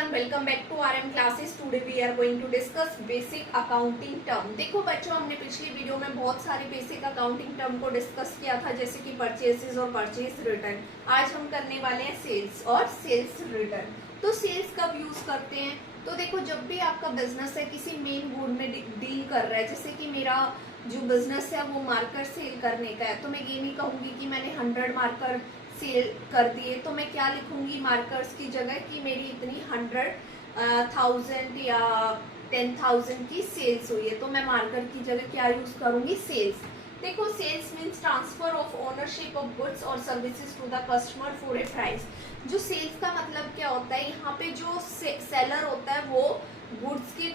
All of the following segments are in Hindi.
everyone, welcome back to RM classes. Today we are going to discuss basic accounting term. देखो बच्चों, हमने पिछली वीडियो में बहुत सारे बेसिक अकाउंटिंग टर्म को डिस्कस किया था, जैसे कि परचेसेस और परचेस रिटर्न. आज हम करने वाले हैं सेल्स और सेल्स रिटर्न. तो सेल्स कब यूज करते हैं? तो देखो, जब भी आपका बिजनेस है किसी मेन गुड में डील कर रहा है, जैसे कि मेरा जो बिजनेस है वो मार्कर सेल करने का है, तो मैं ये नहीं कहूँगी कि मैंने 100 मार्कर सेल कर दिए, तो मैं क्या लिखूंगी मार्कर्स की जगह कि मेरी इतनी 100,000 या 10,000 की सेल्स हुई है, तो मैं मार्कर की जगह क्या यूज करूंगी? सेल्स. देखो, sales means transfer of ownership of goods और services to the customer for a price. जो सेल्स का मतलब क्या होता है? यहाँ पे जो सेलर होता है वो गुड्स की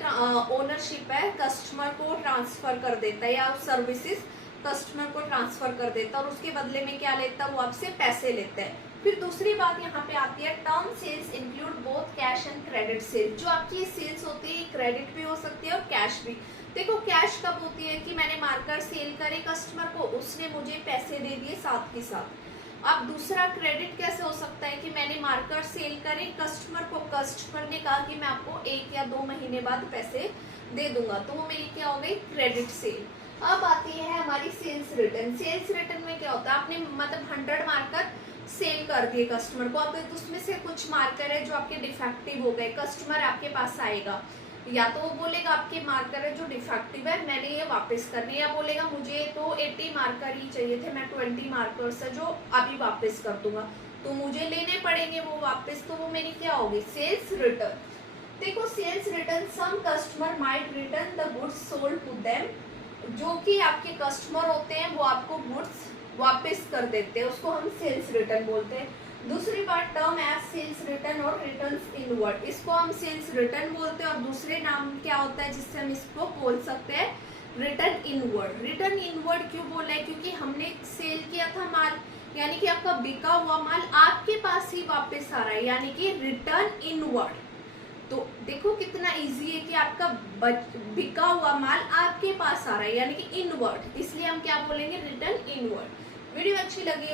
ओनरशिप है कस्टमर को ट्रांसफर कर देता है, या सर्विसेज कस्टमर को ट्रांसफर कर देता है और उसके बदले में क्या लेता है? वो आपसे पैसे लेता है. फिर दूसरी बात यहाँ पे आती है, term sales include both cash and credit sale. जो आपकी सेल्स होती है क्रेडिट भी हो सकती है और कैश भी. देखो, कैश कब होती है कि मैंने मार्कर सेल करे कस्टमर को, उसने मुझे पैसे दे दिए साथ के साथ. अब दूसरा क्रेडिट कैसे हो सकता है कि मैंने मार्कर सेल करे कस्टमर को, कस्टमर ने कहा कि मैं आपको 1 या 2 महीने बाद पैसे दे दूंगा, तो वो मेरी क्या हो गई? Credit sale. अब आती है हमारी सेल्स रिटर्न. सेल्स रिटर्न में क्या होता है? आपने मतलब 100 मार्कर सेल कर दिए कस्टमर को, अब उसमें से कुछ मार्कर है जो आपके डिफेक्टिव हो गए, कस्टमर आपके पास आएगा, या तो वो बोलेगा आपके मार्कर है जो डिफेक्टिव है मैंने ये वापस करनी, या बोलेगा मुझे तो 80 मार्कर ही चाहिए थे, मैं 20 मार्कर्स है जो अभी वापस कर दूंगा, तो मुझे लेने पड़ेंगे वो वापस, तो वो मेरी क्या होगी? Sales return. देखो, sales return, some customer might return the goods sold to them. जो कि आपके कस्टमर होते हैं वो आपको गुड्स वापस कर देते हैं, उसको हम सेल्स रिटर्न बोलते हैं. दूसरी बात, टर्म एज सेल्स रिटर्न और रिटर्न्स इनवर्ड, इसको हम सेल्स रिटर्न बोलते हैं, और दूसरे नाम क्या होता है जिससे हम इसको बोल सकते हैं? Return inward. रिटर्न इनवर्ड क्यों बोला है? क्योंकि हमने सेल किया था माल, यानी कि आपका बिका हुआ माल आपके पास ही वापस आ रहा है, यानी कि रिटर्न इनवर्ड. तो देखो कितना इजी है कि आपका बिका हुआ माल आपके पास आ रहा है, यानी कि इनवर्ड, इसलिए हम क्या बोलेंगे? Return inward. वीडियो अच्छी लगी